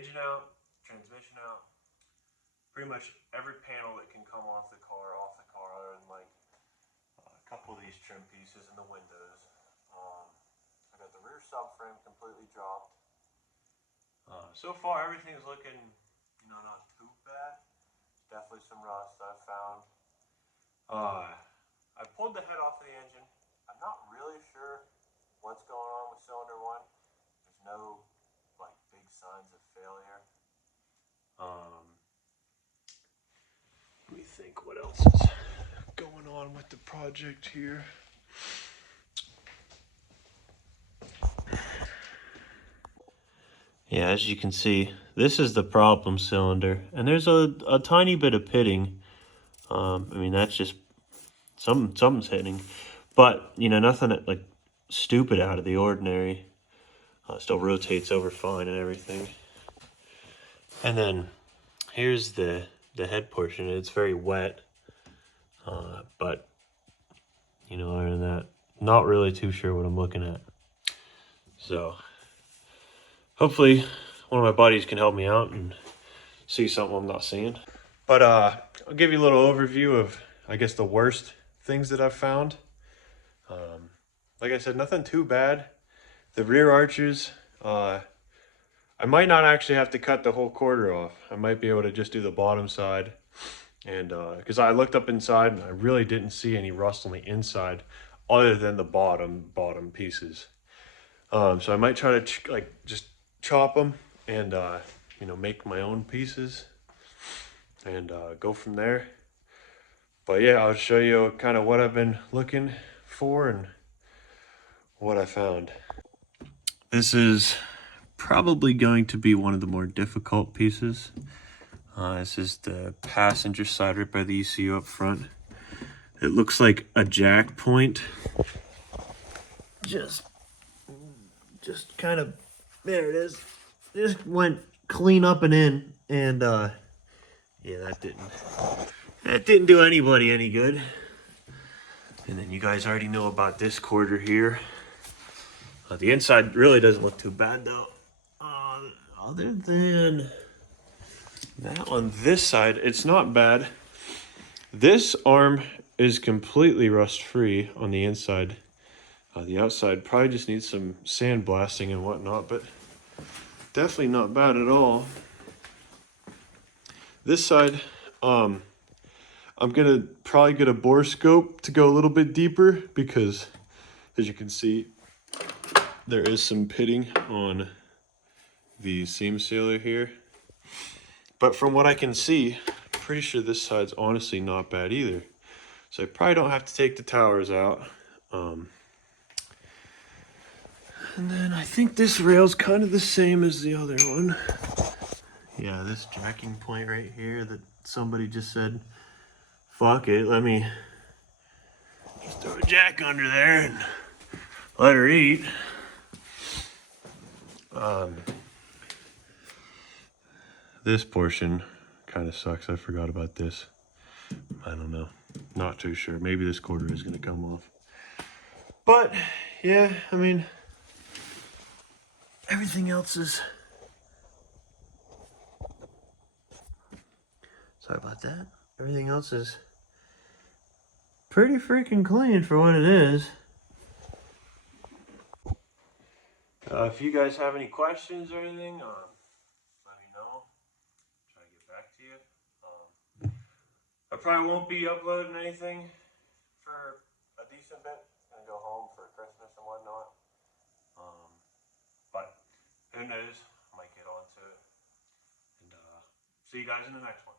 engine out, transmission out, pretty much every panel that can come off the car, other than like a couple of these trim pieces in the windows. I got the rear subframe completely dropped. So far everything's looking, not too bad. Definitely some rust I've found. I pulled the head off of the engine. I'm not really sure what's going on with cylinder 1. There's no like big signs of failure. Let me think what else is going on with the project here. Yeah, as you can see, this is the problem cylinder, and there's a tiny bit of pitting. I mean, that's just something's hitting, but nothing like stupid out of the ordinary. Still rotates over fine and everything. And then here's the head portion. It's very wet, but other than that, not really too sure what I'm looking at. So hopefully one of my buddies can help me out and see something I'm not seeing. But I'll give you a little overview of, I guess, the worst things that I've found. Like I said, nothing too bad. The rear arches, I might not actually have to cut the whole quarter off. I might be able to just do the bottom side. And because I looked up inside and I really didn't see any rust on the inside other than the bottom pieces. So I might try to just chop them and make my own pieces and go from there. But yeah, I'll show you kind of what I've been looking for and what I found. This is probably going to be one of the more difficult pieces. This is the passenger side right by the ECU up front. It looks like a jack point. Just kind of, there it is. Just went clean up and in, and yeah, that didn't do anybody any good. And then you guys already know about this quarter here. The inside really doesn't look too bad though. Other than that on this side, it's not bad. This arm is completely rust free on the inside. The outside probably just needs some sandblasting and whatnot, but definitely not bad at all. This side, I'm gonna probably get a bore scope to go a little bit deeper because, as you can see, there is some pitting on the seam sealer here. But from what I can see, I'm pretty sure this side's honestly not bad either. So I probably don't have to take the towers out. And then I think this rail's kind of the same as the other one. Yeah, this jacking point right here that somebody just said, fuck it, let me just throw a jack under there and let her eat. This portion kind of sucks. I forgot about this. I don't know. Not too sure. Maybe this quarter is going to come off. But, yeah, I mean, everything else is... Sorry about that. Everything else is pretty freaking clean for what it is. If you guys have any questions or anything, let me know. Try to get back to you. I probably won't be uploading anything for a decent bit. I'm gonna go home for Christmas and whatnot. But who knows? I might get onto it. And see you guys in the next one.